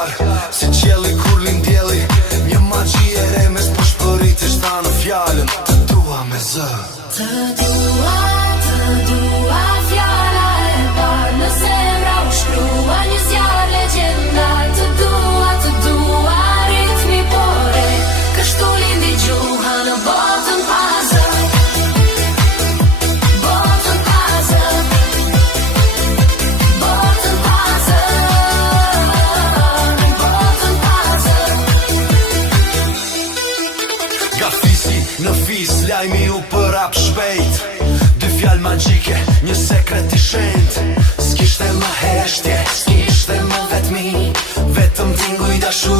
qarë Si qeli kur lindjeli Një magji e re mes përshpërit e shta në fjallën Të dua me zë Të dua fjalla e parë Në zemra u shkrua një zjarë legjendar Të dua ritmi pore Kështu lindi gjuha në botën pasër Botën pasër Botën pasër Botën pasër Nga fisi në fis, lajmi u përrap shpejt Dy fjall magjike, një sekret i shenjt S'kishte më heshtje, s'kishte më vetmi Vetëm tinguj dashu